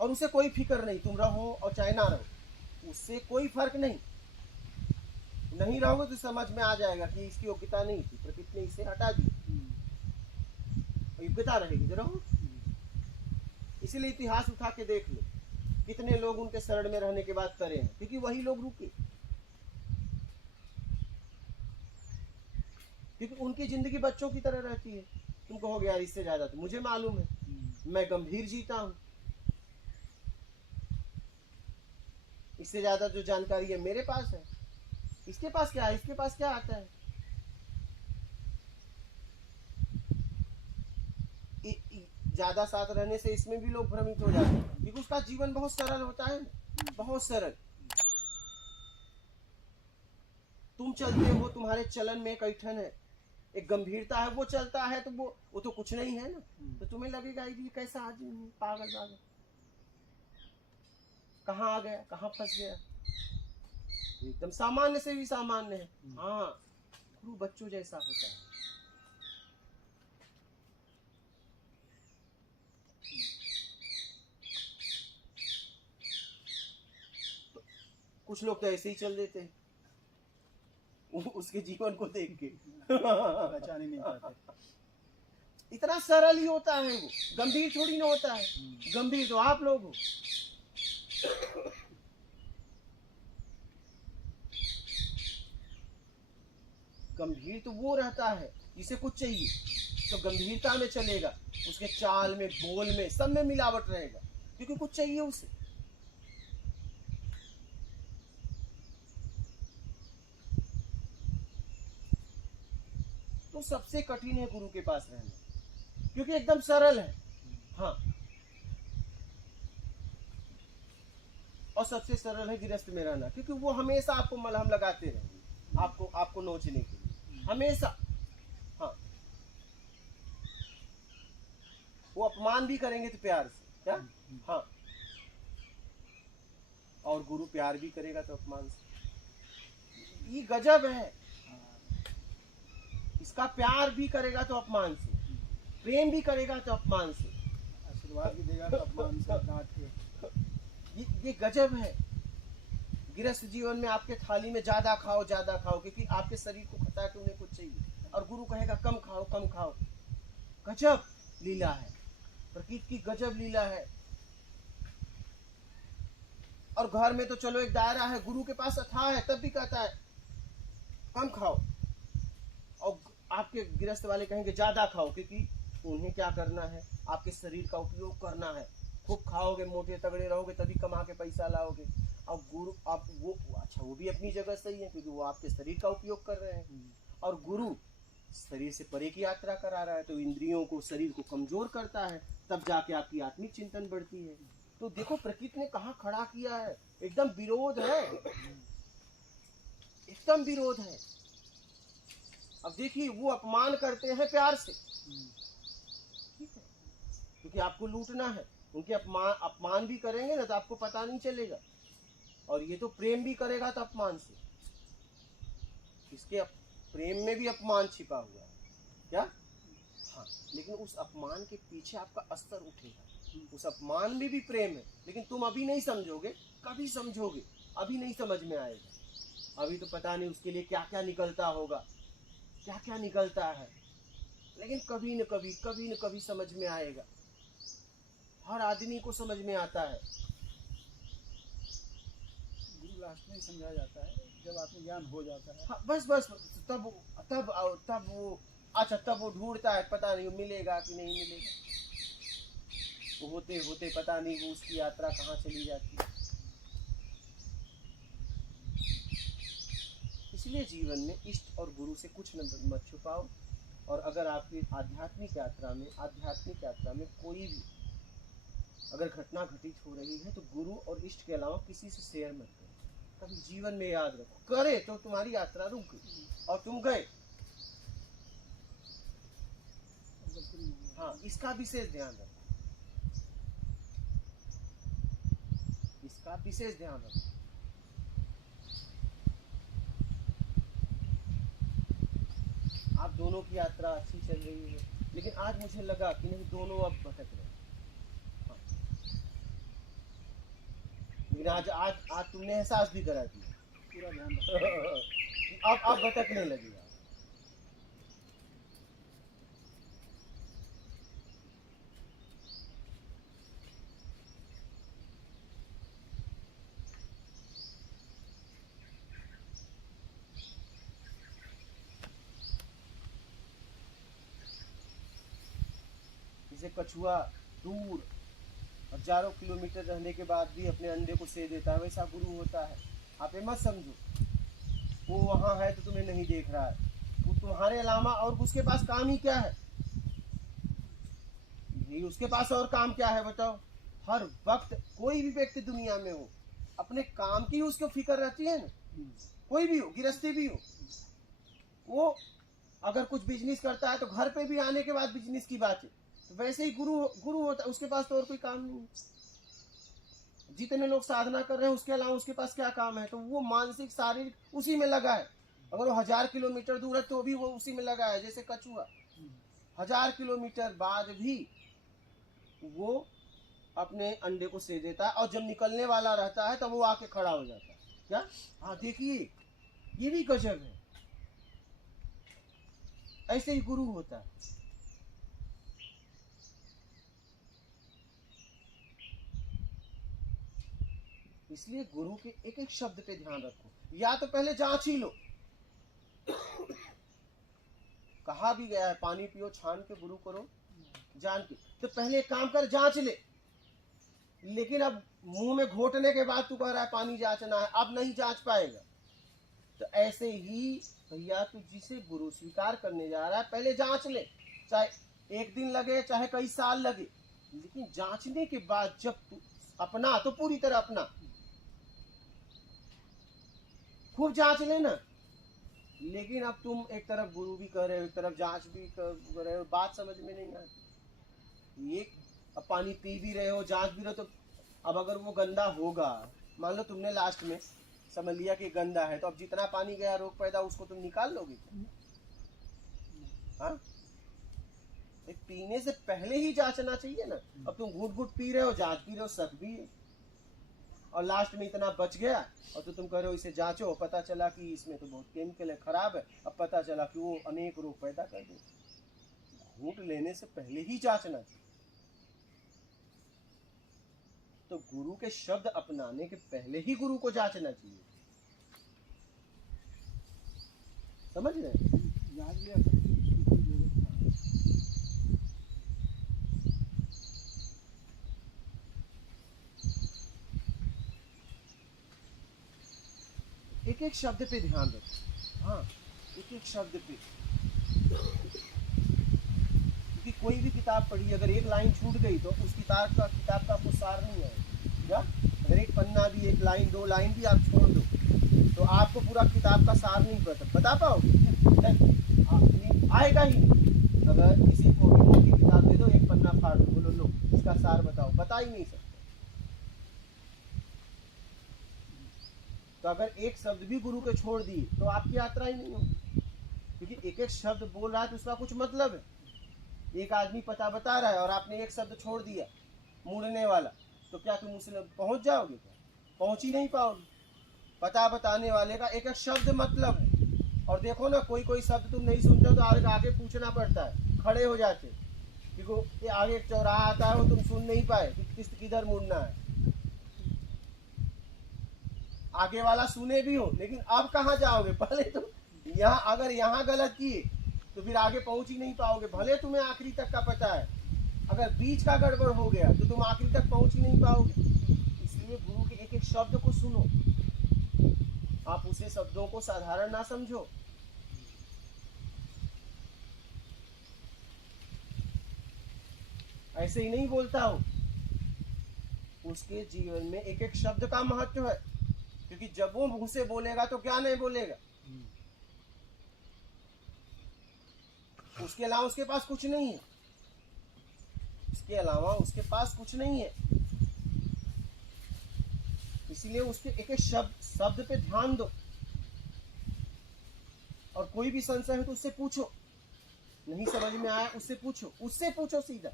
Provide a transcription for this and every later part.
और उसे कोई फिक्र नहीं, तुम रहो और चाहे ना रहो, उससे कोई फर्क नहीं। नहीं रहोगे तो समझ में आ जाएगा कि इसकी योग्यता नहीं थी, प्रकृति ने इसे हटा दी, योग्यता रहेगी तो रहो। इसीलिए इतिहास उठा के देख लो, कितने लोग उनके शरण में रहने के बाद करे हैं, क्योंकि वही लोग रुके, क्योंकि उनकी जिंदगी बच्चों की तरह रहती है। तुम कहोगे यार इससे ज्यादा तो मुझे मालूम है, मैं गंभीर जीता हूं, इससे ज्यादा जो जानकारी है मेरे पास है, इसके पास क्या है, इसके पास क्या आता है। ज्यादा साथ रहने से इसमें भी लोग भ्रमित हो जाते हैं, क्योंकि उसका जीवन बहुत सरल होता है, बहुत सरल। तुम चलते हो, तुम्हारे चलन में एक ऐठन है, एक गंभीरता है, वो चलता है तो वो तो कुछ नहीं है ना, तो तुम्हें लगेगा ये कैसा आदमी है, पागल पागल, कहाँ आ गया, कहाँ फंस गया, एकदम सामान्य से भी सामान्य है। हाँ, गुरु बच्चों जैसा होता है। तो कुछ लोग तो ऐसे ही चल देते हैं उसके जीवन को देख के पहचान ही नहीं पाते। इतना सरल ही होता है वो, गंभीर थोड़ी ना होता है, गंभीर तो आप लोग हो। गंभीर तो वो रहता है जिसे कुछ चाहिए तो गंभीरता में चलेगा, उसके चाल में, बोल में, सब में मिलावट रहेगा, क्योंकि कुछ चाहिए उसे। तो सबसे कठिन है गुरु के पास रहना, क्योंकि एकदम सरल है। हाँ, और सबसे सरल है गृहस्थ में रहना, क्योंकि वो हमेशा आपको मलहम लगाते रहेंगे, आपको नोचने के लिए हमेशा। हाँ, वो अपमान भी करेंगे तो प्यार से, क्या? हाँ, और गुरु प्यार भी करेगा तो अपमान से। ये गजब है, इसका प्यार भी करेगा तो अपमान से, प्रेम भी करेगा तो अपमान से, आशीर्वाद भी देगा तो अपमान से, डांट के। ये गजब है। गृहस्थ जीवन में आपके थाली में ज्यादा खाओ, क्योंकि आपके शरीर को खता के उन्हें कुछ चाहिए, और गुरु कहेगा कम खाओ, कम खाओ। गजब लीला है, प्रकृति की गजब लीला है। और घर में तो चलो एक दायरा है, गुरु के पास अथाह है, तब भी कहता है कम खाओ, और आपके गृहस्थ वाले कहेंगे ज्यादा खाओ, क्योंकि उन्हें क्या करना है, आपके शरीर का उपयोग करना है। खूब खाओगे, मोटे तगड़े रहोगे, तभी कमा के पैसा लाओगे। और गुरु आप वो अच्छा, वो भी अपनी जगह सही है, क्योंकि वो आपके शरीर का उपयोग कर रहे हैं, और गुरु शरीर से परे की यात्रा करा रहा है, तो इंद्रियों को, शरीर को कमजोर करता है, तब जाके आपकी आत्मिक चिंतन बढ़ती है। तो देखो प्रकृति ने कहाँ खड़ा किया है, एकदम विरोध है, एकदम विरोध है। अब देखिए, वो अपमान करते हैं प्यार से, ठीक है, क्योंकि आपको लूटना है। उनके अपमान भी करेंगे ना तो आपको पता नहीं चलेगा, और ये तो प्रेम भी करेगा तो अपमान से। इसके प्रेम में भी अपमान छिपा हुआ है, क्या? हाँ, लेकिन उस अपमान के पीछे आपका अस्तर उठेगा, उस अपमान में भी प्रेम है, लेकिन तुम अभी नहीं समझोगे, कभी समझोगे, अभी नहीं समझ में आएगा। अभी तो पता नहीं उसके लिए क्या क्या निकलता होगा, क्या क्या निकलता है, लेकिन कभी न कभी समझ में आएगा। हर आदमी को समझ में आता है। गुरु लास्ट में समझा जाता है, जब आपको ज्ञान हो जाता है। हाँ, बस तब वो अच्छा, तब वो ढूंढता है, पता नहीं मिलेगा कि नहीं मिलेगा, वो होते होते पता नहीं वो उसकी यात्रा कहाँ चली जाती है। इसलिए जीवन में इष्ट और गुरु से कुछ न मत छुपाओ। और अगर आपकी आध्यात्मिक यात्रा में कोई भी अगर घटना घटित हो रही है, तो गुरु और इष्ट के अलावा किसी से शेयर मत करो। कभी जीवन में याद रखो, करे तो तुम्हारी यात्रा रुक गई और तुम गए। हाँ, इसका विशेष ध्यान रखो, इसका विशेष ध्यान रखो। आप दोनों की यात्रा अच्छी चल रही है, लेकिन आज मुझे लगा कि नहीं, दोनों अब भटक रहे हैं। हाँ, आज आज आज तुमने एहसास भी करा दिया। पूरा ध्यान रखो। अब भटकने लगे आप। जैसे कछुआ दूर हजारों किलोमीटर रहने के बाद भी अपने अंडे को से देता है, वैसा गुरु होता है। आप ये मत समझो वो वहां है तो तुम्हें नहीं देख रहा है, वो तुम्हारे अलावा और उसके पास काम ही क्या है? यही उसके पास और काम क्या है बताओ? हर वक्त कोई भी व्यक्ति दुनिया में हो, अपने काम की उसको फिक्र रहती है ना। कोई भी हो, गृहस्थी भी हो, वो अगर कुछ बिजनेस करता है तो घर पे भी आने के बाद बिजनेस की बात है। तो वैसे ही गुरु होता है, उसके पास तो और कोई काम नहीं है। जितने लोग साधना कर रहे हैं उसके अलावा उसके पास क्या काम है? तो वो मानसिक शारीरिक उसी में लगा है। अगर वो 1000 किलोमीटर दूर है तो भी वो उसी में लगा है। जैसे कछुआ 1000 किलोमीटर बाद भी वो अपने अंडे को से देता है, और जब निकलने वाला रहता है तब वो आके खड़ा हो जाता है। क्या? हाँ देखिए, ये भी गजब है। ऐसे ही गुरु होता है। इसलिए गुरु के एक एक शब्द पे ध्यान रखो। या तो पहले जांच ही लो। कहा भी गया है पानी पियो छान के, गुरु करो जान के। तो पहले एक काम कर, जांच ले। लेकिन अब मुंह में घोटने के बाद तू कह रहा है पानी जांचना है, अब नहीं जांच पाएगा। तो ऐसे ही भैया तू जिसे गुरु स्वीकार करने जा रहा है पहले जांच ले। चाहे एक दिन लगे चाहे कई साल लगे, लेकिन जांचने के बाद जब तू अपना, तो पूरी तरह अपना, खूब जांच लेना। लेकिन अब तुम एक तरफ गुरु भी कर रहे हो, एक तरफ जांच भी कर रहे हो, बात समझ में नहीं आती। एक अब पानी पी भी रहे हो, जांच भी रहे हो, तो अब अगर वो गंदा होगा, मान लो तुमने लास्ट में समझ लिया कि गंदा है, तो अब जितना पानी गया रोग पैदा उसको तुम निकाल लोगे? हाँ, पीने से पहले ही जांचना चाहिए ना। अब तुम घूट घूट पी रहे हो, जांच पी रहे हो, शक भी है, और लास्ट में इतना बच गया, और तो तुम कह रहे हो इसे जांचो, पता चला कि इसमें तो बहुत केमिकल है, खराब है, अब पता चला कि वो अनेक रोग पैदा कर दे। घूट लेने से पहले ही जांचना चाहिए। तो गुरु के शब्द अपनाने के पहले ही गुरु को जांचना चाहिए। समझ रहे? जांच लिया सब कुछ, उसकी कोई जरूरत नहीं। एक एक शब्द पे ध्यान रखो। हाँ, एक एक शब्द पे, क्योंकि कोई भी किताब पढ़ी, अगर एक लाइन छूट गई तो उस किताब का आपको सार नहीं आएगा। क्या? अगर एक पन्ना भी, एक लाइन, 2 लाइन भी आप छोड़ दो तो आपको पूरा किताब का सार नहीं बता पाओगे। आएगा ही। अगर किसी को भी मोटी किताब दे दो, एक पन्ना फाड़ दो, बोलो लो इसका सार बताओ, बता ही नहीं सकते। तो अगर एक शब्द भी गुरु के छोड़ दिए तो आपकी यात्रा ही नहीं होगी, क्योंकि एक एक शब्द बोल रहा है तो उसका कुछ मतलब है। एक आदमी पता बता रहा है और आपने एक शब्द छोड़ दिया, मुड़ने वाला, तो क्या तुम उसने पहुंच जाओगे? क्या पहुंच ही नहीं पाओगे। पता बताने वाले का एक एक शब्द मतलब है। और देखो ना, कोई कोई शब्द तुम नहीं सुनते हो तो आगे पूछना पड़ता है, खड़े हो जाते, क्योंकि ये आगे एक चौराहा आता है वो तुम सुन नहीं पाए कि किधर मुड़ना है। आगे वाला सुने भी हो, लेकिन अब कहाँ जाओगे? पहले तो यहाँ, अगर यहाँ गलत किए तो फिर आगे पहुंच ही नहीं पाओगे, भले तुम्हें आखिरी तक का पता है। अगर बीच का गड़बड़ हो गया तो तुम आखिरी तक पहुंच ही नहीं पाओगे। इसलिए गुरु के एक एक शब्द को सुनो, आप उसे शब्दों को साधारण ना समझो। ऐसे ही नहीं बोलता हो, उसके जीवन में एक एक शब्द का महत्व है, क्योंकि जब वो मुंह से बोलेगा तो क्या नहीं बोलेगा, उसके अलावा उसके पास कुछ नहीं है। इसके अलावा उसके पास कुछ नहीं है। इसीलिए उसके एक एक शब्द पे ध्यान दो, और कोई भी संशय है तो उससे पूछो, नहीं समझ में आया उससे पूछो सीधा।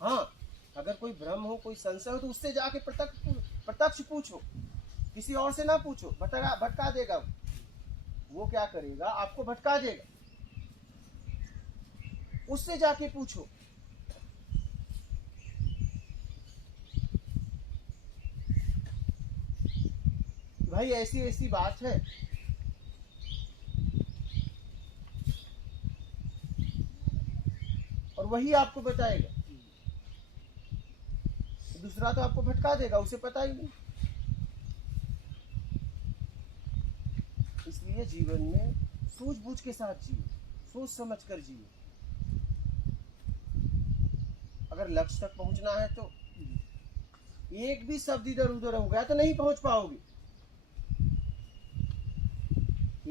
हाँ, अगर कोई भ्रम हो, कोई संशय हो तो उससे जाके प्रत्यक्ष पूछो, किसी और से ना पूछो, भटका देगा वो क्या करेगा, आपको भटका देगा। उससे जाके पूछो। भाई ऐसी ऐसी बात है, और वही आपको बताएगा। दूसरा तो आपको भटका देगा, उसे पता ही नहीं। इसलिए जीवन में सूझबूझ के साथ जियो, सोच समझ कर जियो। अगर लक्ष्य तक पहुंचना है तो एक भी शब्द इधर उधर हो गया तो नहीं पहुंच पाओगे।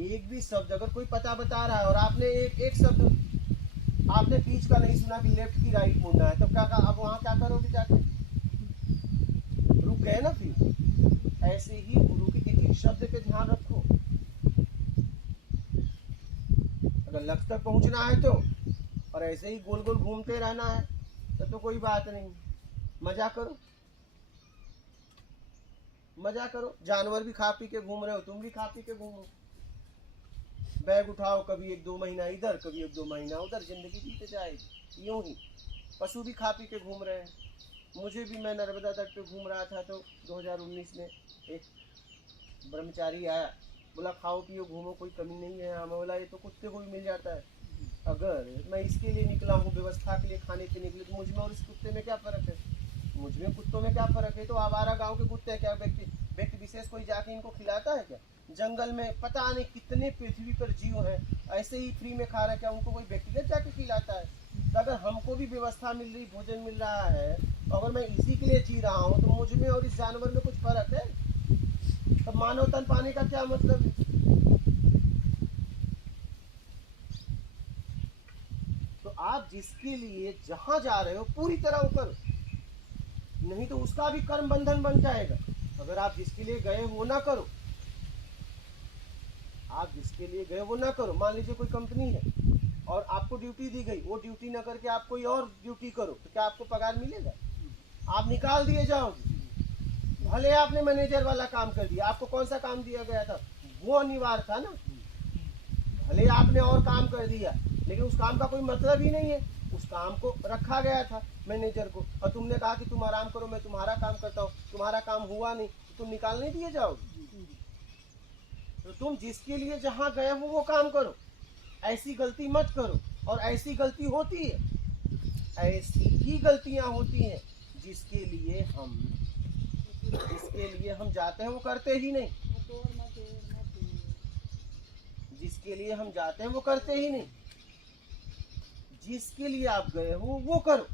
एक भी शब्द अगर कोई पता बता रहा है और आपने एक शब्द आपने बीच का नहीं सुना कि लेफ्ट की राइट मुड़ना है, तब क्या अब वहां क्या करोगे, जाके रुक गए ना। फिर ऐसे ही गुरु के एक एक शब्द पे ध्यान रखो। अगर लक्ष्य तक पहुंचना है तो, और ऐसे ही गोल गोल घूमते रहना है तो कोई बात नहीं, मजा करो, मजा करो। जानवर भी खा पी के घूम रहे हो, तुम भी खा पी के घूमो। बैग उठाओ, कभी 1-2 महीना इधर, कभी 1-2 महीना उधर, जिंदगी बीत जाएगी यूं ही। पशु भी खा पी के घूम रहे हैं। मुझे भी, मैं नर्मदा तट पे घूम रहा था तो 2019 में एक ब्रह्मचारी आया, बोला खाओ पियो घूमो, कोई कमी नहीं है। मैं बोला ये तो कुत्ते को भी मिल जाता है। अगर मैं इसके लिए निकला हूँ, व्यवस्था के लिए, खाने पीने के लिए, तो मुझ में और इस कुत्ते में क्या फर्क है? मुझ में कुत्तों में क्या फर्क है? तो आवारा गांव के कुत्ते हैं क्या? व्यक्ति विशेष कोई जाके इनको खिलाता है क्या? जंगल में पता नहीं कितने पृथ्वी पर जीव हैं, ऐसे ही फ्री में खा रहे, क्या उनको कोई व्यक्तिगत जाके खिलाता है? तो अगर हमको भी व्यवस्था मिल रही, भोजन मिल रहा है, तो अगर मैं इसी के लिए जी रहा हूँ, तो मुझ में और इस जानवर में कुछ फर्क है? तब मानव तन पाने का क्या मतलब है? तो आप जिसके लिए जहां जा रहे हो पूरी तरह करो, नहीं तो उसका भी कर्म बंधन बन जाएगा। अगर आप जिसके लिए गए वो ना करो, आप जिसके लिए गए वो ना करो। मान लीजिए कोई कंपनी है और आपको ड्यूटी दी गई, वो ड्यूटी ना करके आप कोई और ड्यूटी करो, तो क्या आपको पगार मिलेगा? आप निकाल दिए जाओगे। भले आपने मैनेजर वाला काम कर दिया, आपको कौन सा काम दिया गया था? वो अनिवार्य था ना। भले आपने और काम कर दिया, लेकिन उस काम का कोई मतलब ही नहीं है। उस काम को रखा गया था मैनेजर को, और तुमने कहा कि तुम आराम करो, मैं तुम्हारा काम करता हूँ, तुम्हारा काम हुआ नहीं, तो तुम निकाल नहीं दिए जाओगे। तो तुम जिसके लिए जहां गए हो वो काम करो, ऐसी गलती मत करो। और ऐसी गलती होती है, ऐसी ही गलतियां होती हैं जिसके लिए हम जाते हैं वो करते ही नहीं। जिसके लिए हम जाते हैं वो करते ही नहीं। जिसके लिए आप गए हो वो करो।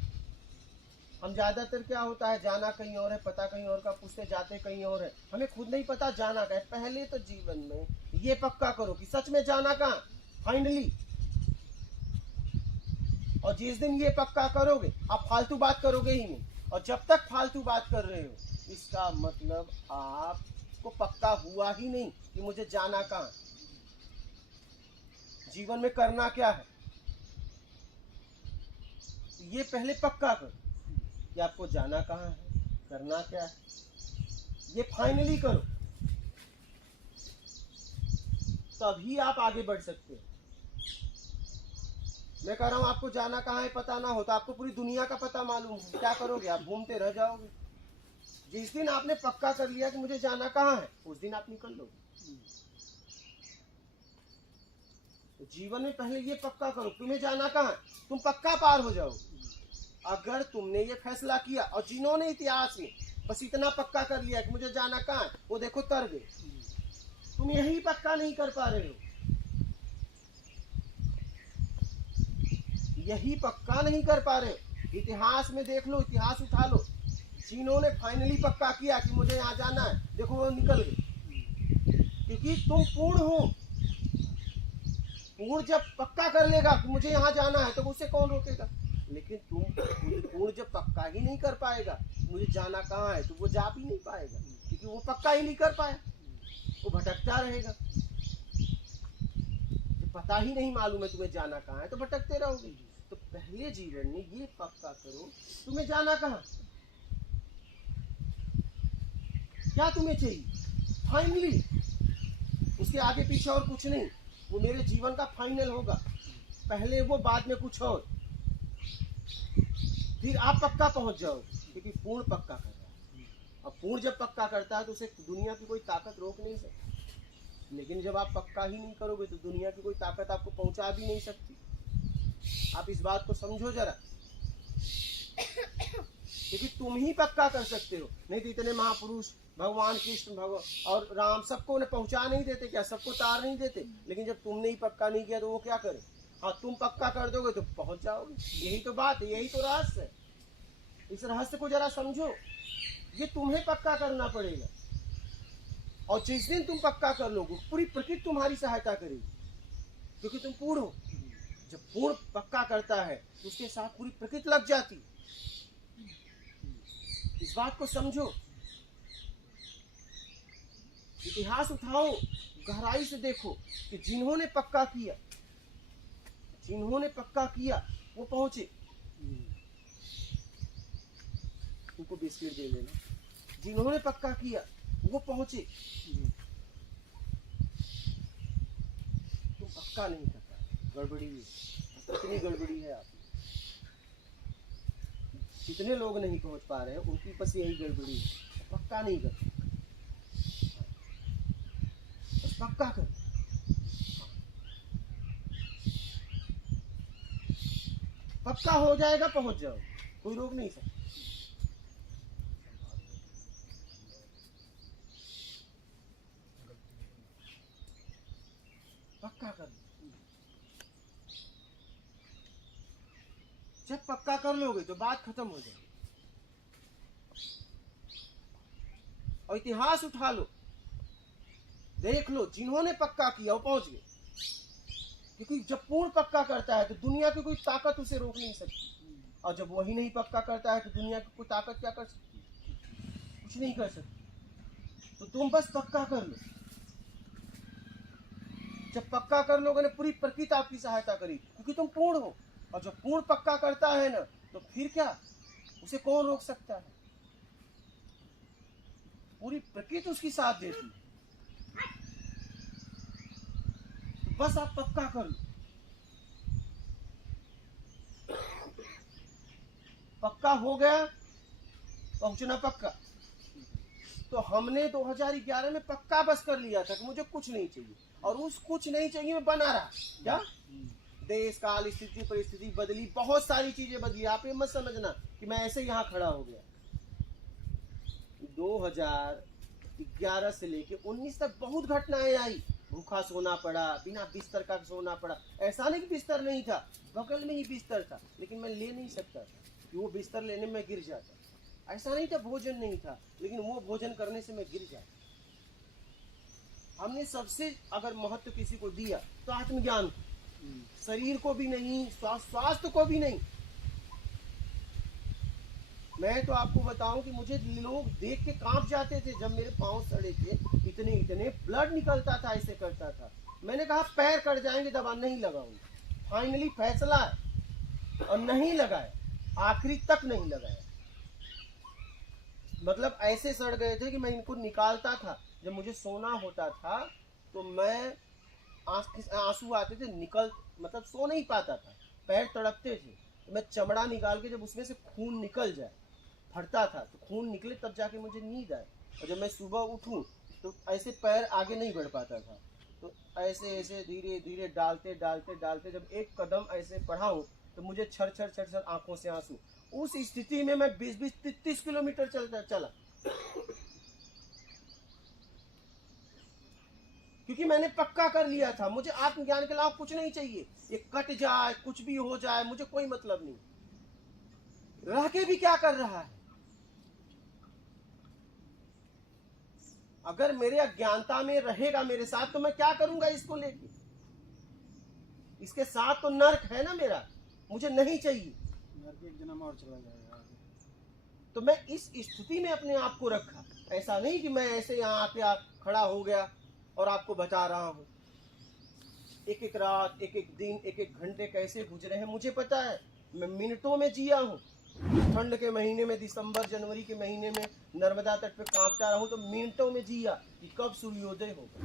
हम ज्यादातर क्या होता है, जाना कहीं और है, पता कहीं और का पूछते, जाते कहीं और है, हमें खुद नहीं पता जाना कहाँ है। पहले तो जीवन में ये पक्का करो कि सच में जाना कहाँ, फाइनली। और जिस दिन ये पक्का करोगे, आप फालतू बात करोगे ही नहीं। और जब तक फालतू बात कर रहे हो, इसका मतलब आपको पक्का हुआ ही नहीं कि मुझे जाना कहाँ, जीवन में करना क्या है। ये पहले पक्का करो कि आपको जाना कहाँ है, करना क्या है, ये फाइनली करो, तभी आप आगे बढ़ सकते हो। मैं कह रहा हूं आपको जाना कहाँ है पता ना हो तो आपको पूरी दुनिया का पता मालूम हो, क्या करोगे? आप घूमते रह जाओगे। जिस दिन आपने पक्का कर लिया कि मुझे जाना कहाँ है, उस दिन आप निकल लोगे। तो जीवन में पहले ये पक्का करो, तुम्हें जाना कहाँ है, तुम पक्का पार हो जाओगे। अगर तुमने ये फैसला किया, और जिन्होंने इतिहास में बस इतना पक्का कर लिया कि मुझे जाना कहाँ है, वो देखो तर गए। तुम यही पक्का नहीं कर पा रहे हो, यही पक्का नहीं कर पा रहे हो। इतिहास में देख लो, इतिहास उठा लो, जिन्होंने फाइनली पक्का किया कि मुझे यहाँ जाना है, देखो वो निकल गए। क्योंकि तुम पूर्ण हो। पूर्ण जब पक्का कर लेगा कि मुझे यहाँ जाना है, तो उससे कौन रोकेगा? लेकिन तुम पूर्ण जब पक्का ही नहीं कर पाएगा मुझे जाना कहाँ है, तो वो जा भी नहीं पाएगा, क्योंकि वो पक्का ही नहीं कर पाया, वो भटकता रहेगा। जब पता ही नहीं मालूम है तुम्हें जाना कहाँ है, तो भटकते रहोगे। तो पहले जीवन में ये पक्का करो तुम्हें जाना कहाँ। क्या तुम्हें चाहिए फाइनली, उसके आगे पीछे और कुछ नहीं, वो मेरे जीवन का फाइनल होगा, पहले वो बाद में कुछ और, फिर आप पक्का पहुंच जाओ, क्योंकि पूर्ण पक्का कर रहा है। और पूर्ण जब पक्का करता है तो उसे दुनिया की कोई ताकत रोक नहीं सकती, लेकिन जब आप पक्का ही नहीं करोगे तो दुनिया की कोई ताकत आपको पहुंचा भी नहीं सकती। आप इस बात को समझो जरा, क्योंकि तुम ही पक्का कर सकते हो, नहीं तो इतने महापुरुष भगवान कृष्ण भगवान और राम सबको ने पहुंचा नहीं देते क्या, सबको तार नहीं देते, लेकिन जब तुमने ही पक्का नहीं किया तो वो क्या करे। हाँ, तुम पक्का कर दोगे तो पहुंच जाओगे, यही तो बात है, यही तो रहस्य है। इस रहस्य को जरा समझो, ये तुम्हें पक्का करना पड़ेगा, और जिस दिन तुम पक्का कर लोगे पूरी प्रकृति तुम्हारी सहायता करेगी, क्योंकि तुम पूर्ण हो। जब पूर्ण पक्का करता है तो उसके साथ पूरी प्रकृति लग जाती। इस बात को समझो, इतिहास उठाओ, गहराई से देखो कि जिन्होंने पक्का किया, जिन्होंने पक्का किया वो पहुंचे। उनको बिस्किट दे लेना, जिन्होंने पक्का किया वो पहुंचे। तुम पक्का नहीं करता, गड़बड़ी है, कितनी गड़बड़ी है आप, जितने लोग नहीं पहुंच पा रहे हैं उनकी बस यही गड़बड़ी है, पक्का नहीं करते, बस पक्का कर। पक्का हो जाएगा, पहुंच जाओ, कोई रोक नहीं सकता। पक्का कर, जब पक्का कर लोगे तो बात खत्म हो जाएगी। और इतिहास उठा लो, देख लो, जिन्होंने पक्का किया वो पहुंच गए, क्योंकि जब पूर्ण पक्का करता है तो दुनिया की कोई ताकत उसे रोक नहीं सकती, और जब वही नहीं पक्का करता है तो दुनिया की कोई ताकत क्या कर सकती है, कुछ नहीं कर सकती। तो तुम बस पक्का कर लो, जब पक्का कर लोगे ना पूरी प्रकृति आपकी सहायता करेगी, क्योंकि तुम पूर्ण हो। और जब पूर्ण पक्का करता है ना तो फिर क्या, उसे कौन रोक सकता है, पूरी प्रकृति उसकी साथ देती है। तो बस आप पक्का कर लो, पक्का हो गया, पहुंचना पक्का। तो हमने 2011 में पक्का बस कर लिया था कि मुझे कुछ नहीं चाहिए, और उस कुछ नहीं चाहिए में बना रहा। क्या देश काल स्थिति परिस्थिति बदली, बहुत सारी चीजें बदली, आप ये मत समझना कि मैं ऐसे यहाँ खड़ा हो गया। 2011 से लेके 19 तक बहुत घटनाएं आई, भूखा सोना पड़ा, बिना बिस्तर का सोना पड़ा। ऐसा नहीं कि बिस्तर नहीं था, बगल में ही बिस्तर था, लेकिन मैं ले नहीं सकता था कि वो बिस्तर लेने में गिर जाता। ऐसा नहीं था भोजन नहीं था, लेकिन वो भोजन करने से मैं गिर जाता। हमने सबसे अगर महत्व किसी को दिया तो आत्मज्ञान, शरीर को भी नहीं, स्वास्थ्य को भी नहीं। मैं तो आपको बताऊं कि मुझे लोग देख के कांप जाते थे जब मेरे पांव सड़े थे, इतने इतने ब्लड निकलता था, ऐसे करता था। मैंने कहा पैर कट जाएंगे, दवा नहीं लगाऊंगा। फाइनली फैसला है, और नहीं लगाया, आखिरी तक नहीं लगाया। मतलब ऐसे सड़ गए थे कि मैं इनको निकालता था, जब मुझे सोना होता था तो मैं आंसू आते थे, निकल मतलब सो नहीं पाता था, पैर तड़पते थे। तो मैं चमड़ा निकाल के जब उसमें से खून निकल जाए, फटता था तो खून निकले तब जाके मुझे नींद आए। और जब मैं सुबह उठूं तो ऐसे पैर आगे नहीं बढ़ पाता था, तो ऐसे ऐसे धीरे धीरे डालते डालते डालते जब एक कदम ऐसे बढ़ाऊं तो मुझे छर छर छर छर आंखों से आंसू। उस स्थिति में मैं 20-30 किलोमीटर चला, क्योंकि मैंने पक्का कर लिया था मुझे आत्मज्ञान के अलावा कुछ नहीं चाहिए। ये कट जाए, कुछ भी हो जाए, मुझे कोई मतलब नहीं। रह के भी क्या कर रहा है? अगर मेरे अज्ञानता में रहेगा मेरे साथ तो मैं क्या करूंगा इसको लेके? इसके साथ तो नर्क है ना मेरा, मुझे नहीं चाहिए। नर्क एक जन्म और चला जाएगा। तो मैं इस स्थिति में अपने आप को रखा, ऐसा नहीं कि मैं ऐसे यहाँ आके खड़ा हो गया और आपको बता रहा हूँ। एक एक रात, एक एक दिन, एक एक घंटे कैसे गुजरे हैं मुझे पता है। मैं मिनटों में जिया हूँ, ठंड के महीने में, दिसंबर जनवरी के महीने में नर्मदा तट पे कांपता रहूं तो मिनटों में जिया कि कब सूर्योदय होगा,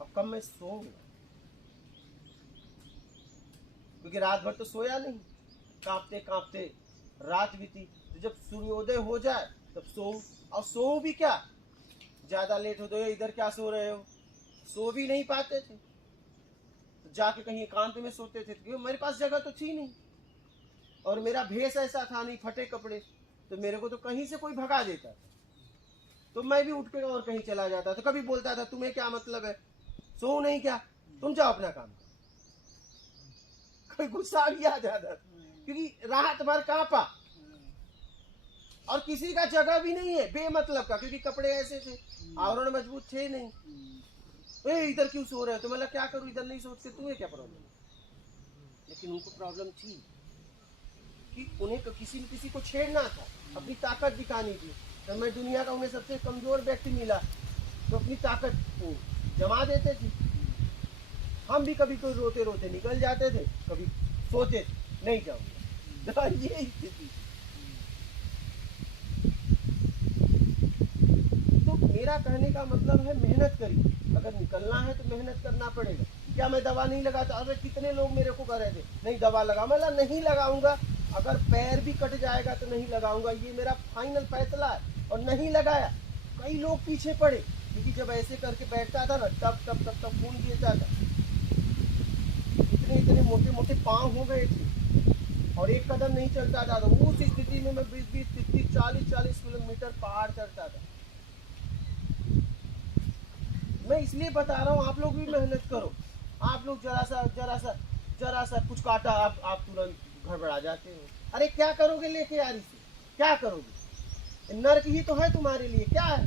अब कब मैं सोऊंगा, क्योंकि रात भर तो सोया नहीं, कांपते कांपते रात बीती। तो जब सूर्योदय हो जाए तब सोऊं, और सोऊं भी क्या, ज्यादा लेट हो तो इधर क्या सो रहे हो, सो भी नहीं पाते थे, तो जाके कहीं एकांत में सोते थे, क्योंकि मेरे पास जगह तो थी नहीं और मेरा भेष ऐसा था नहीं, फटे कपड़े, तो मेरे को तो कहीं से कोई भगा देता था, तो मैं भी उठ के और कहीं चला जाता। तो कभी बोलता था तुम्हें क्या मतलब है, सो नहीं क्या, तुम जाओ अपना काम करो। कोई गुस्सा भी आ जाता, क्योंकि रात भर कांपा और किसी का जगह भी नहीं है बेमतलब का, क्योंकि कपड़े ऐसे थे, आवरण मजबूत थे नहीं। इधर क्यों सो रहे हो, तो मतलब क्या करूं, इधर नहीं सोच के तुम्हें क्या प्रॉब्लम। लेकिन उनको प्रॉब्लम थी कि उन्हें किसी न किसी को छेड़ना था, अपनी ताकत दिखानी थी। तो मैं दुनिया का उन्हें सबसे कमजोर व्यक्ति मिला तो अपनी ताकत को जमा देते थे। हम भी कभी कोई रोते रोते निकल जाते थे, कभी सोचे थे नहीं जाऊंगा, ये स्थिति। तो मेरा कहने का मतलब है मेहनत करिए, अगर निकलना है तो मेहनत करना पड़ेगा। क्या मैं दवा नहीं लगाता, अरे कितने लोग मेरे को कह रहे थे नहीं दवा लगा, मतलब नहीं लगाऊंगा, अगर पैर भी कट जाएगा तो नहीं लगाऊंगा, ये मेरा फाइनल फैसला है। और नहीं लगाया, कई लोग पीछे पड़े, क्योंकि जब ऐसे करके बैठता था ना तब तब तब तब खून गिरता था, इतने इतने मोटे मोटे पांव हो गए थे और एक कदम नहीं चलता था। तो उस स्थिति में मैं 20-20, 30-30, 40-40 किलोमीटर पहाड़ चढ़ता था। मैं इसलिए बता रहा हूँ आप लोग भी मेहनत करो। आप लोग जरा सा कुछ काटा, आप तुरंत घबरा जाते हो, अरे क्या करोगे लेके यार, इसे क्या करोगे, नर्क ही तो है तुम्हारे लिए, क्या है।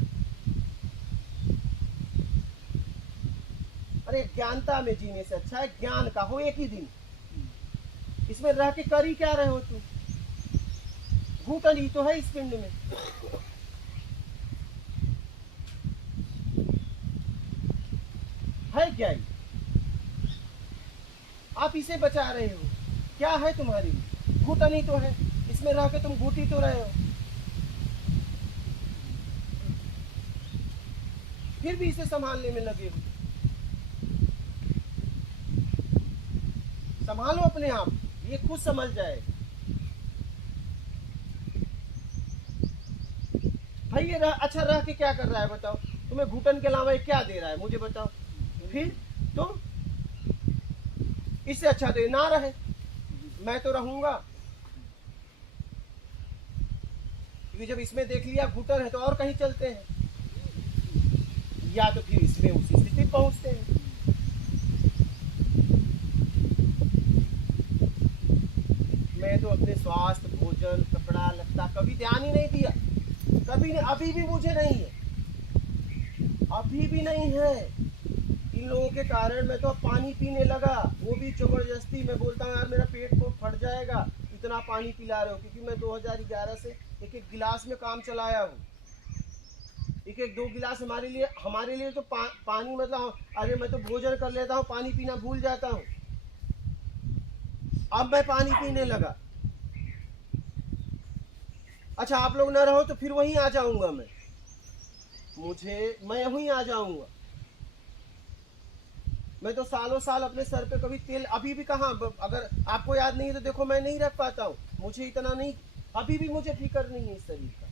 अरे ज्ञानता में जीने से अच्छा है ज्ञान का हो एक ही दिन, इसमें रह के कर ही क्या रहे हो तुम, घूटन ही तो है इस पिंड में। है क्या ही, आप इसे बचा रहे हो, क्या है तुम्हारी, घुटन ही तो है, इसमें रह के तुम घुट ही तो रहे हो, फिर भी इसे संभालने में लगे हो। संभालो अपने आप, ये खुद समझ जाए। भाई ये अच्छा रह के क्या कर रहा है बताओ, तुम्हें घुटन के अलावा क्या दे रहा है मुझे बताओ, फिर तो इससे अच्छा तो ना रहे, मैं तो रहूंगा, क्योंकि जब इसमें देख लिया घुटन है तो और कहीं चलते हैं, या तो फिर इसमें उसी स्थिति पहुंचते हैं। मैं तो अपने स्वास्थ्य, भोजन, कपड़ा लत्ता कभी ध्यान ही नहीं दिया, कभी नहीं, अभी भी मुझे नहीं है, अभी भी नहीं है। इन लोगों के कारण मैं तो पानी पीने लगा, वो भी जबरदस्ती। मैं बोलता हूँ यार मेरा पेट को फट जाएगा, इतना पानी पिला रहे हो, क्योंकि मैं 2011 से एक एक गिलास में काम चलाया हूँ, एक एक 2 गिलास हमारे लिए तो पानी मतलब, अरे मैं तो भोजन कर लेता हूँ, पानी पीना भूल जाता हूँ। अब मैं पानी पीने लगा। अच्छा आप लोग ना रहो तो फिर वहीं आ जाऊंगा मैं वहीं आ जाऊंगा। मैं तो सालों साल अपने सर पे कभी तेल, अभी भी कहाँ, अगर आपको याद नहीं है तो देखो मैं नहीं रख पाता हूँ, मुझे इतना नहीं, अभी भी मुझे फिक्र नहीं है इस शरीर का।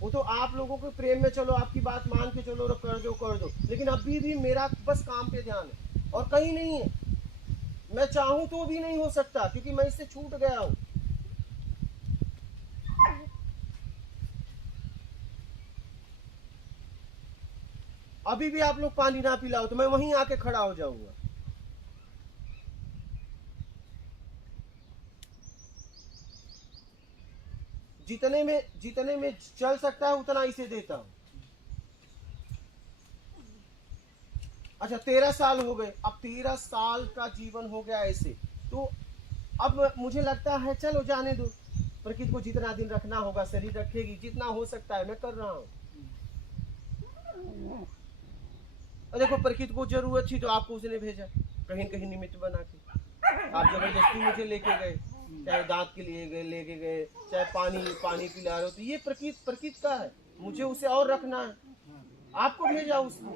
वो तो आप लोगों के प्रेम में चलो, आपकी बात मान के चलो, कर दो, लेकिन अभी भी मेरा बस काम पे ध्यान है और कहीं नहीं है। मैं चाहूं तो भी नहीं हो सकता, क्योंकि मैं इससे छूट गया हूं। अभी भी आप लोग पानी ना पिलाओ तो मैं वहीं आके खड़ा हो जाऊंगा। जितने में चल सकता है उतना इसे देता हूं। अच्छा 13 साल हो गए, अब 13 साल का जीवन हो गया ऐसे, तो अब मुझे लगता है चलो जाने दो, प्रकृति को जितना दिन रखना होगा शरीर रखेगी, जितना हो सकता है मैं कर रहा हूं। और देखो प्रकृति को जरूरत थी तो आपको उसने भेजा, कहीं कहीं निमित्त बना के, आप जबरदस्ती मुझे लेके गए, चाहे दांत के लिए गए लेके गए, चाहे पानी पिला रहे हो, तो ये प्रकृति का है, मुझे उसे और रखना है, आपको भेजा उसने।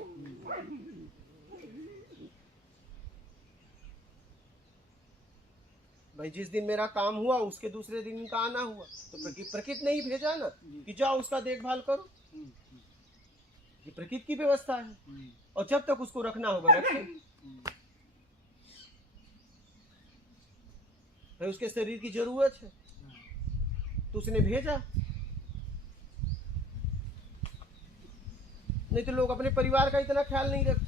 भाई जिस दिन मेरा काम हुआ उसके दूसरे दिन इनका आना हुआ, तो प्रकृति ने ही भेजा ना कि जाओ उसका देखभाल करो, ये प्रकृति की व्यवस्था है, और जब तक उसको रखना होगा रखें। भाई उसके शरीर की जरूरत है तो उसने भेजा, नहीं तो लोग अपने परिवार का इतना ख्याल नहीं रखते,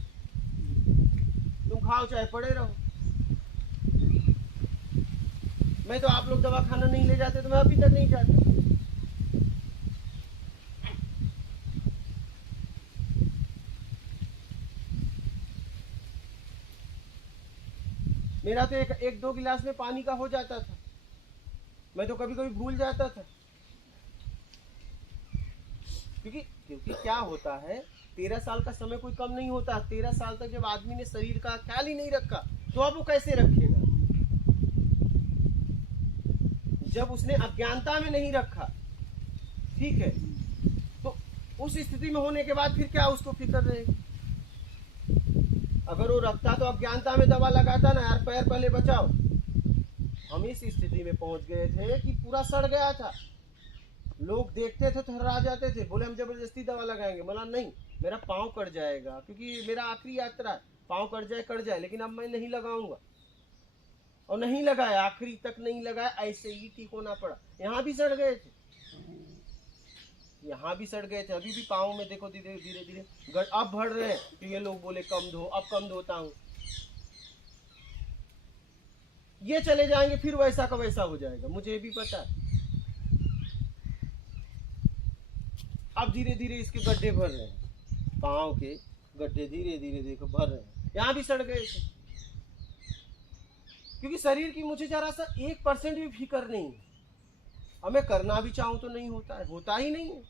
तुम खाओ चाहे पड़े रहो। मैं तो आप लोग दवा खाना नहीं ले जाते तो मैं अभी तक नहीं जाता। मेरा तो एक दो गिलास में पानी का हो जाता था, मैं तो कभी कभी भूल जाता था, क्योंकि क्या होता है, 13 साल का समय कोई कम नहीं होता। 13 साल तक जब आदमी ने शरीर का ख्याल ही नहीं रखा तो अब वो कैसे रखेगा? जब उसने अज्ञानता में नहीं रखा, ठीक है, तो उस स्थिति में होने के बाद फिर क्या उसको फिक्र रहेगी? अगर वो रखता तो अज्ञानता में दवा लगाता ना, यार पैर पहले बचाओ। हम इस स्थिति में पहुंच गए थे कि पूरा सड़ गया था, लोग देखते थे तो हर्रा जाते थे, बोले हम जबरदस्ती दवा लगाएंगे। बोला नहीं, मेरा पाँव कट जाएगा, क्योंकि मेरा आखिरी यात्रा है, पाँव कट जाए, लेकिन अब मैं नहीं लगाऊंगा। और नहीं लगाया, आखिरी तक नहीं लगाया, ऐसे ही ठीक होना पड़ा। यहाँ भी सड़ गए थे, यहाँ भी सड़ गए थे, अभी भी पाँव में देखो धीरे धीरे अब बढ़ रहे हैं, तो ये लोग बोले कम धो, अब कम धोता हूँ। ये चले जाएंगे फिर वैसा का वैसा हो जाएगा, मुझे भी पता है। अब धीरे धीरे इसके गड्ढे भर रहे हैं, पाँव के गड्ढे धीरे धीरे देखो भर रहे हैं, यहाँ भी सड़ गए थे। क्योंकि शरीर की मुझे जरा सा 1% भी फिक्र नहीं है, और मैं करना भी चाहूं तो नहीं होता है, होता ही नहीं है।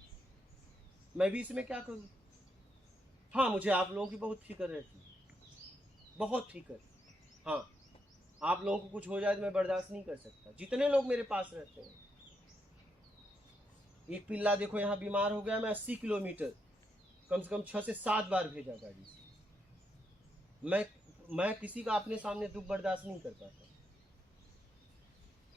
मैं भी इसमें क्या करूं? हाँ, मुझे आप लोगों की बहुत फिक्र रहती है, बहुत फिक्र। हाँ, आप लोगों को कुछ हो जाए तो मैं बर्दाश्त नहीं कर सकता, जितने लोग मेरे पास रहते हैं। एक पिल्ला देखो यहाँ बीमार हो गया, मैं 80 किलोमीटर कम से कम 6 से 7 बार भेजा गाड़ी से। मैं किसी का अपने सामने दुख बर्दाश्त नहीं कर पाता।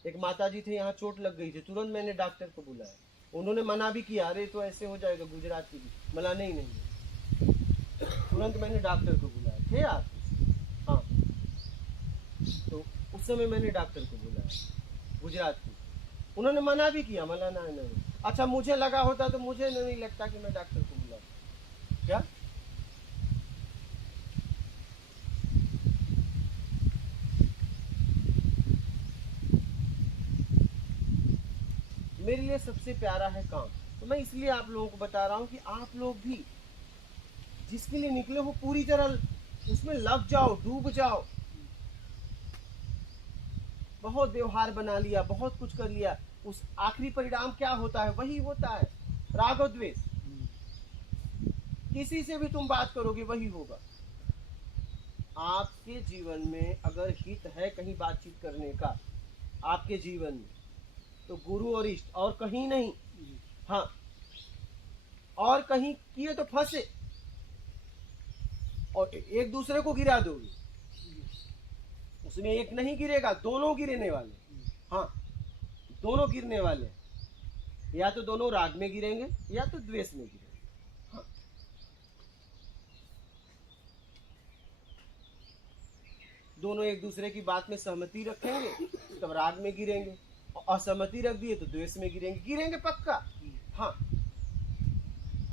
एक माता जी थे, यहाँ चोट लग गई थी, तुरंत मैंने डॉक्टर को बुलाया, उन्होंने मना भी किया, अरे तो ऐसे हो जाएगा, गुजरात की भी। बोला नहीं, तुरंत मैंने डॉक्टर को बुलाया। थे आप? हाँ, तो उस समय मैंने डॉक्टर को बुलाया गुजरात की, उन्होंने मना भी किया, बोला नहीं। अच्छा, मुझे लगा होता तो मुझे नहीं लगता कि मैं डॉक्टर को बुलाऊं। क्या मेरे लिए सबसे प्यारा है काम, तो मैं इसलिए आप लोगों को बता रहा हूं कि आप लोग भी जिसके लिए निकले हो पूरी तरह उसमें लग जाओ, डूब जाओ। बहुत व्यवहार बना लिया, बहुत कुछ कर लिया, उस आखिरी परिणाम क्या होता है? वही होता है, राग और द्वेष। किसी से भी तुम बात करोगे वही होगा। आपके जीवन में अगर हित है कहीं बातचीत करने का आपके जीवन में, तो गुरु और इष्ट, और कहीं नहीं। हाँ, और कहीं किए तो फंसे और एक दूसरे को गिरा दोगे, उसमें एक नहीं गिरेगा, दोनों गिरने वाले। हाँ, दोनों गिरने वाले, या तो दोनों राग में गिरेंगे या तो द्वेष में गिरेंगे। हाँ, दोनों एक दूसरे की बात में सहमति रखेंगे तब राग में गिरेंगे, असहमति रख दिए तो द्वेष में गिरेंगे पक्का। हाँ,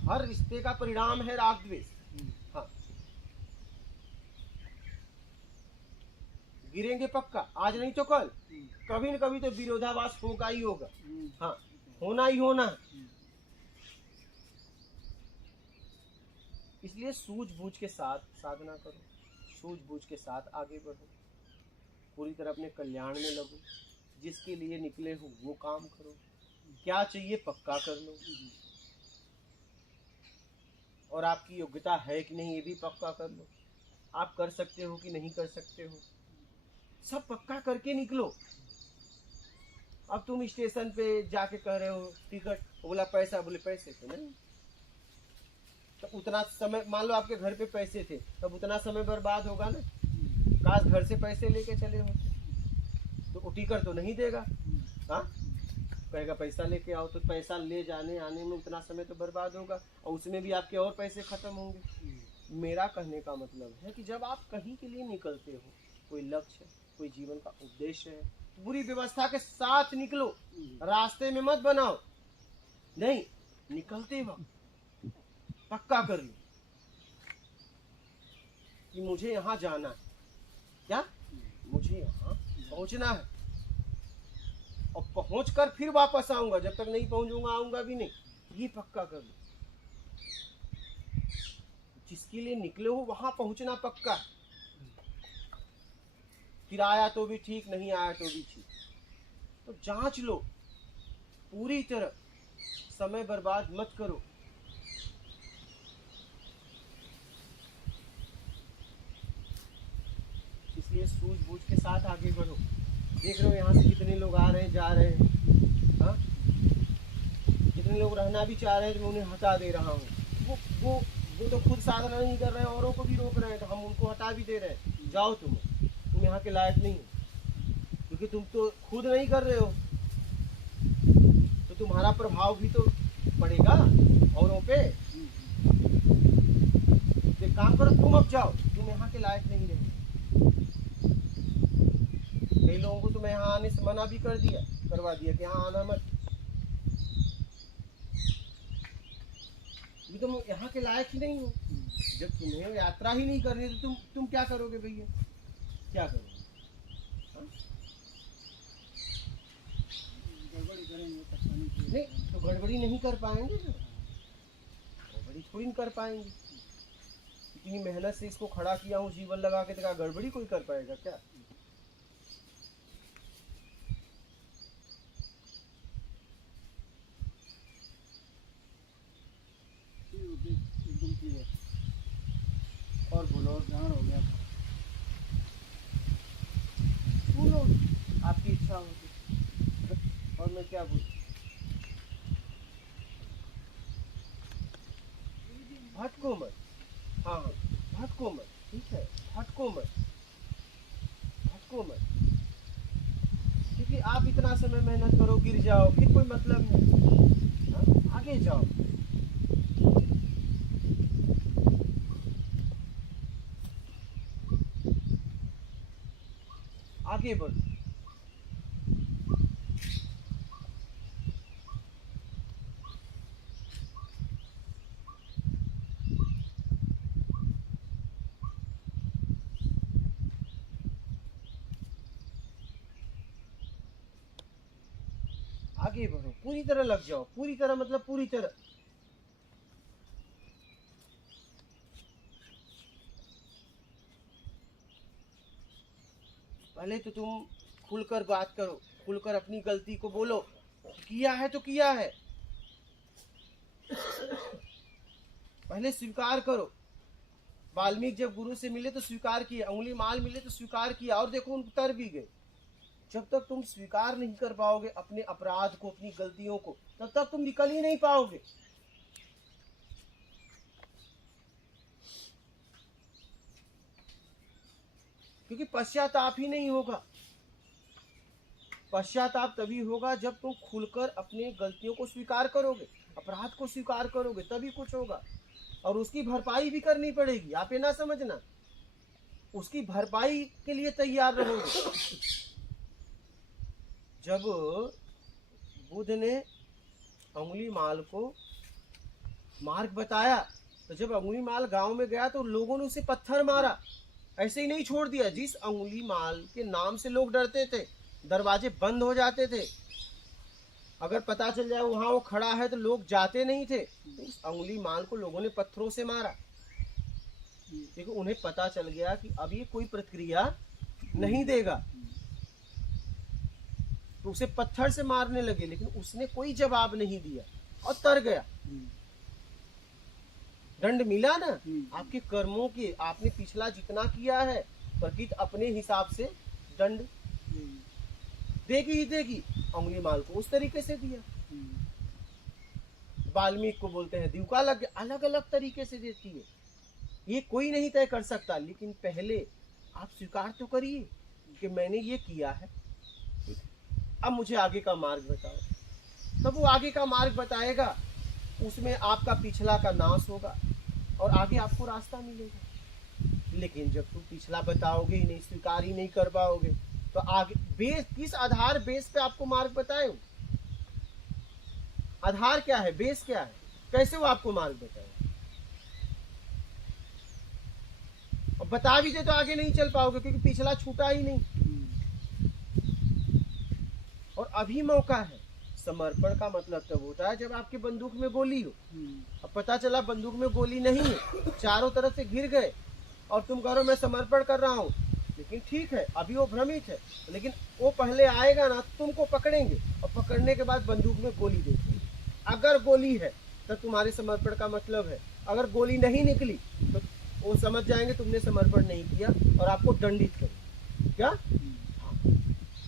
हर रिश्ते का परिणाम है राग द्वेष। हाँ, गिरेंगे पक्का, आज नहीं तो कल, कभी न कभी तो विरोधाभास होगा ही होगा। हाँ, होना ही होना। इसलिए सूझबूझ के साथ साधना करो, सूझबूझ के साथ आगे बढ़ो, पूरी तरह अपने कल्याण में लगो, जिसके लिए निकले हो वो काम करो, क्या चाहिए पक्का कर लो, और आपकी योग्यता है कि नहीं ये भी पक्का कर लो, आप कर सकते हो कि नहीं कर सकते हो, सब पक्का करके निकलो। अब तुम स्टेशन पे जाके कह रहे हो टिकट, बोला पैसा, बोले पैसे तो नहीं। तो उतना समय, मान लो आपके घर पे पैसे थे, तब उतना समय बर्बाद होगा ना। काश घर से पैसे लेके चले होते, तो वो टिकट तो नहीं देगा। हाँ, कहेगा पैसा लेके आओ, तो पैसा ले जाने आने में उतना समय तो बर्बाद होगा, और उसमें भी आपके और पैसे खत्म होंगे। मेरा कहने का मतलब है कि जब आप कहीं के लिए निकलते हो, कोई लक्ष्य, कोई जीवन का उद्देश्य है, तो पूरी व्यवस्था के साथ निकलो, रास्ते में मत बनाओ। नहीं, निकलते वक्त पक्का कर लो कि मुझे यहाँ जाना है, क्या मुझे यहाँ पहुँचना है, और पहुंचकर फिर वापस आऊंगा। जब तक नहीं पहुंचूंगा आऊंगा भी नहीं, ये पक्का कर लो। जिसके लिए निकले हो वहां पहुंचना पक्का। फिर आया तो भी ठीक, नहीं आया तो भी ठीक। तो जांच लो पूरी तरह, समय बर्बाद मत करो। इसलिए सूझबूझ के साथ आगे बढ़ो। देख रहे हो यहाँ से कितने लोग आ रहे हैं, जा रहे हैं। हाँ, कितने लोग रहना भी चाह रहे हैं, तो मैं उन्हें हटा दे रहा हूँ। वो तो खुद साधना नहीं कर रहे हैं, औरों को भी रोक रहे हैं, तो हम उनको हटा भी दे रहे हैं। जाओ, तुम यहाँ के लायक नहीं हो, क्योंकि तुम तो खुद नहीं कर रहे हो, तो तुम्हारा प्रभाव भी तो पड़ेगा औरों पे। तो एक काम करो, तुम अब जाओ, तुम यहाँ के लायक नहीं रहे। कई लोगों को तो मैं यहाँ आने से मना भी करवा दिया कि यहाँ आना मत, तुम यहाँ के लायक ही नहीं हो। जब तुम्हें यात्रा ही नहीं करनी तो तुम क्या करोगे भैया, क्या करोगे? गड़बड़ी करेंगे, परेशानी नहीं तो गड़बड़ी नहीं कर पाएंगे ना, गड़बड़ी थोड़ी कर पाएंगे। इतनी मेहनत से इसको खड़ा किया हूँ, जीवन लगा के, तो गड़बड़ी कोई कर पाएगा क्या? एकदम क्लियर और बोलो, और ध्यान हो गया। बोलो, आपकी इच्छा होगी, और मैं क्या बोलूं? भटको मत। हाँ, भटको मत, ठीक है, भटको मत, भटको मत। क्योंकि आप इतना समय मेहनत करो, गिर जाओ, फिर कोई मतलब नहीं। हाँ, आगे जाओ। आगे बढ़ो। आगे बढ़ो, पूरी तरह लग जाओ, पूरी तरह मतलब पूरी तरह। पहले तो तुम खुलकर बात करो, खुलकर अपनी गलती को बोलो, किया है तो किया है, पहले स्वीकार करो। वाल्मीकि जब गुरु से मिले तो स्वीकार किया, अंगुली माल मिले तो स्वीकार किया, और देखो उन तर भी गए। जब तक तुम स्वीकार नहीं कर पाओगे अपने अपराध को, अपनी गलतियों को, तब तक तुम निकल ही नहीं पाओगे। क्योंकि पश्चाताप ही नहीं होगा। पश्चाताप तभी होगा जब तुम खुलकर अपने गलतियों को स्वीकार करोगे, अपराध को स्वीकार करोगे, तभी कुछ होगा। और उसकी भरपाई भी करनी पड़ेगी, आप ये ना समझना, उसकी भरपाई के लिए तैयार रहोगे। जब बुद्ध ने अंगुली माल को मार्ग बताया, तो जब अंगुली माल गांव में गया तो लोगों ने उसे पत्थर मारा, ऐसे ही नहीं छोड़ दिया। जिस अंगुली माल के नाम से लोग डरते थे, दरवाजे बंद हो जाते थे, अगर पता चल जाए वहां वो खड़ा है तो लोग जाते नहीं थे। तो उस अंगुली माल को लोगों ने पत्थरों से मारा, क्योंकि उन्हें पता चल गया कि अब ये कोई प्रतिक्रिया नहीं देगा, तो उसे पत्थर से मारने लगे, लेकिन उसने कोई जवाब नहीं दिया और तर गया। दंड मिला ना आपके कर्मों के, आपने पिछला जितना किया है, प्रकृति अपने हिसाब से दंड देगी ही देगी। अंगुली माल को उस तरीके से दिया। वाल्मीकि को बोलते हैं द्विका लग गया, अलग अलग तरीके से देती है। ये कोई नहीं तय कर सकता, लेकिन पहले आप स्वीकार तो करिए कि मैंने ये किया है, अब मुझे आगे का मार्ग बताओ। तब वो आगे का मार्ग बताएगा, उसमें आपका पिछला का नाश होगा और आगे आपको रास्ता मिलेगा। लेकिन जब तुम पिछला बताओगे ही नहीं, स्वीकार ही नहीं कर पाओगे, तो आगे बेस किस आधार बेस पे आपको मार्ग बताए? आधार क्या है, बेस क्या है, कैसे वो आपको मार्ग बताए? और बता भी दे तो आगे नहीं चल पाओगे, क्योंकि पिछला छूटा ही नहीं। और अभी मौका है। समर्पण का मतलब तब होता है जब आपके बंदूक में गोली हो। अब पता चला बंदूक में गोली नहीं है, चारों तरफ से घिर गए और तुम कह रहे हो मैं समर्पण कर रहा हूँ, लेकिन ठीक है अभी वो भ्रमित है, लेकिन वो पहले आएगा ना, तुमको पकड़ेंगे और पकड़ने के बाद बंदूक में गोली देखेंगे। अगर गोली है तो तुम्हारे समर्पण का मतलब है, अगर गोली नहीं निकली तो वो समझ जाएंगे तुमने समर्पण नहीं किया और आपको दंडित करेंगे। क्या?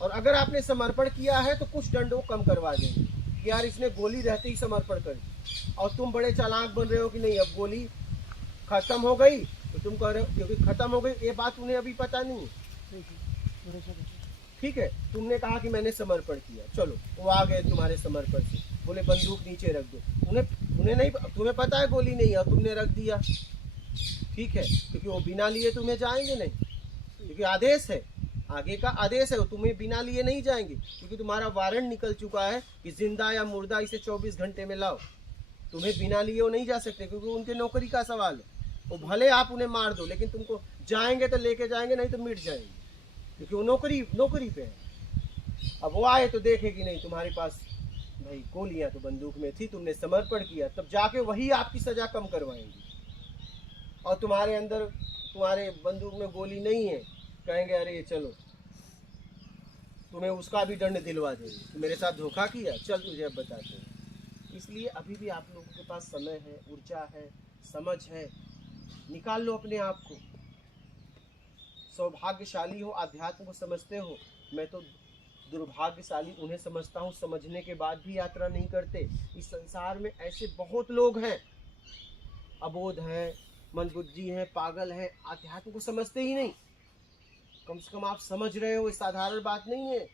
और अगर आपने समर्पण किया है तो कुछ दंड वो कम करवा देंगे कि यार इसने गोली रहते ही समर्पण कर दी, और तुम बड़े चालाक बन रहे हो कि नहीं अब गोली खत्म हो गई तो तुम कह रहे हो क्योंकि खत्म हो गई, ये बात उन्हें अभी पता नहीं है। ठीक है, तुमने कहा कि मैंने समर्पण किया, चलो वो आ गए तुम्हारे समर्पण से, बोले बंदूक नीचे रख दो। उन्हें नहीं, तुम्हें पता है गोली नहीं है और तुमने रख दिया, ठीक है, क्योंकि वो बिना लिए तुम्हें जाएंगे नहीं, क्योंकि आदेश है, आगे का आदेश है, वो तुम्हें बिना लिए नहीं जाएंगे, क्योंकि तुम्हारा वारंट निकल चुका है कि जिंदा या मुर्दा इसे 24 घंटे में लाओ। तुम्हें बिना लिए वो नहीं जा सकते, क्योंकि उनके नौकरी का सवाल है। वो भले आप उन्हें मार दो, लेकिन तुमको जाएंगे तो लेके जाएंगे, नहीं तो मिट जाएंगे, क्योंकि वो नौकरी पे है। अब वो आए तो देखे कि नहीं तुम्हारे पास भाई गोलियां तो बंदूक में थी, तुमने समर्पण किया, तब जाके वही आपकी सजा कम करवाएंगे। और तुम्हारे अंदर तुम्हारे बंदूक में गोली नहीं है, कहेंगे अरे चलो तुम्हें उसका भी दंड दिलवा देंगे, मेरे साथ धोखा किया, चल तुझे अब बताते हैं। इसलिए अभी भी आप लोगों के पास समय है, ऊर्जा है, समझ है, निकाल लो अपने आप को। सौभाग्यशाली हो, अध्यात्म को समझते हो। मैं तो दुर्भाग्यशाली उन्हें समझता हूँ समझने के बाद भी यात्रा नहीं करते। इस संसार में ऐसे बहुत लोग हैं, अबोध हैं, मंदबुद्धि हैं, पागल हैं, अध्यात्म को समझते ही नहीं। कम से कम आप समझ रहे हो, ये साधारण बात नहीं है।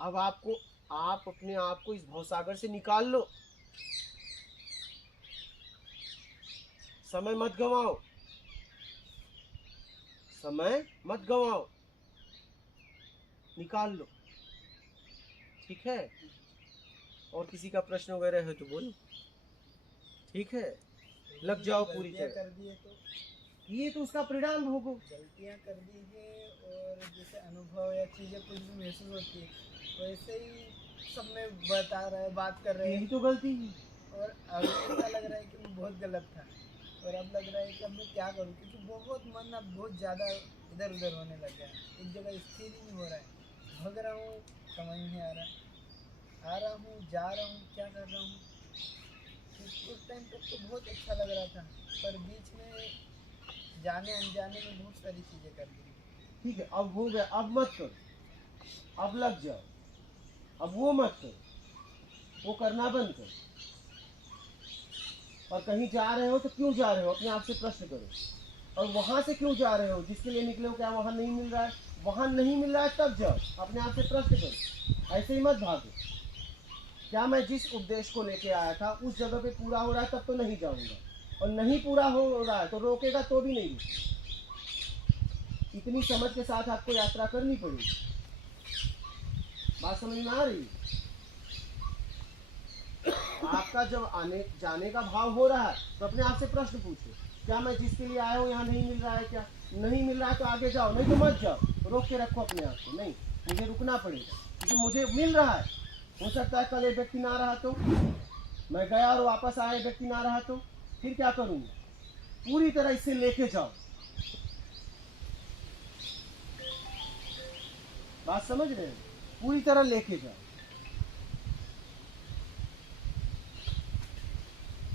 अब आप अपने आप को इस भवसागर से निकाल लो, समय मत गवाओ, समय मत गवाओ, निकाल लो, ठीक है। और किसी का प्रश्न वगैरह है तो बोलो, ठीक है, लग जाओ पूरी तरह। कर दिए तो ये तो उसका परिणाम भोगो। गलतियाँ कर दी है, और जैसे अनुभव या चीज़ें कुछ भी महसूस होती है वैसे ही सब में बता रहे हैं, बात कर रहे यही हैं, तो गलती है। और अभी ऐसा लग रहा है कि मैं बहुत गलत था, और अब लग रहा है कि अब मैं क्या करूँ, क्योंकि बहुत मन अब बहुत ज़्यादा इधर उधर होने लग गया है, एक जगह स्थिर ही नहीं हो रहा है। भग रहा हूँ, समझ नहीं आ रहा, आ रहा हूँ, जा रहा हूँ, क्या कर रहा हूँ। उस टाइम तक तो बहुत अच्छा लग रहा था, पर बीच में जाने अनजाने में बहुत सारी चीज़ें कर दी। ठीक है, अब हो गया, अब मत करो, अब लग जाओ, अब वो मत करो, वो करना बंद करो। और कहीं जा रहे हो तो क्यों जा रहे हो, अपने आप से प्रश्न करो। और वहां से क्यों जा रहे हो, जिसके लिए निकले हो, क्या वहां नहीं मिल रहा है? वहां नहीं मिल रहा है तब जाओ, अपने आप से प्रश्न करो, ऐसे ही मत भागो। क्या मैं जिस उपदेश को लेके आया था उस जगह पे पूरा हो रहा है तब तो नहीं जाऊंगा, और नहीं पूरा हो रहा है तो रोकेगा तो भी नहीं। इतनी समझ के साथ आपको यात्रा करनी पड़ेगी। बात समझ में आ रही? आपका जब जाने का भाव हो रहा है तो अपने आप से प्रश्न पूछो, क्या मैं जिसके लिए आया हूँ यहाँ नहीं मिल रहा है? क्या नहीं मिल रहा है तो आगे जाओ, नहीं तो मत जाओ। रोक के रखो अपने आप को, नहीं मुझे रुकना पड़ेगा क्योंकि मुझे मिल रहा है। हो सकता है कल एक व्यक्ति ना रहा तो, मैं गया और वापस आया व्यक्ति ना रहा तो फिर क्या करूँगा? पूरी तरह इससे लेके जाओ। बात समझ रहे हैं? पूरी तरह लेके जाओ,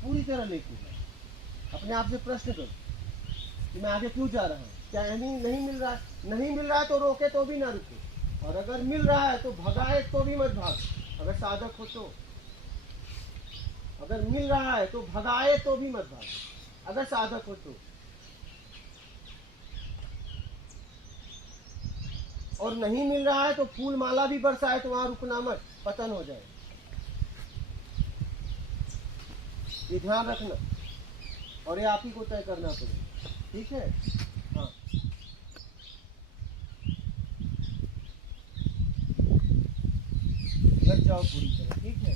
पूरी तरह लेके जाओ। अपने आप से प्रश्न करो कि मैं आगे क्यों जा रहा हूँ, क्या नहीं मिल रहा है? नहीं मिल रहा है तो रोके तो भी ना रुके, और अगर मिल रहा है तो भगाए तो भी मत भाग, अगर साधक हो तो। अगर मिल रहा है तो भगाए तो भी मत भाग, अगर साधक हो तो। और नहीं मिल रहा है तो फूल माला भी बरसाए तो वहां रुकना मत, पतन हो जाए। ये ध्यान रखना, और ये आप ही को तय करना पड़ेगा, ठीक है। हाँ, लग जाओ पूरी तरह, ठीक है।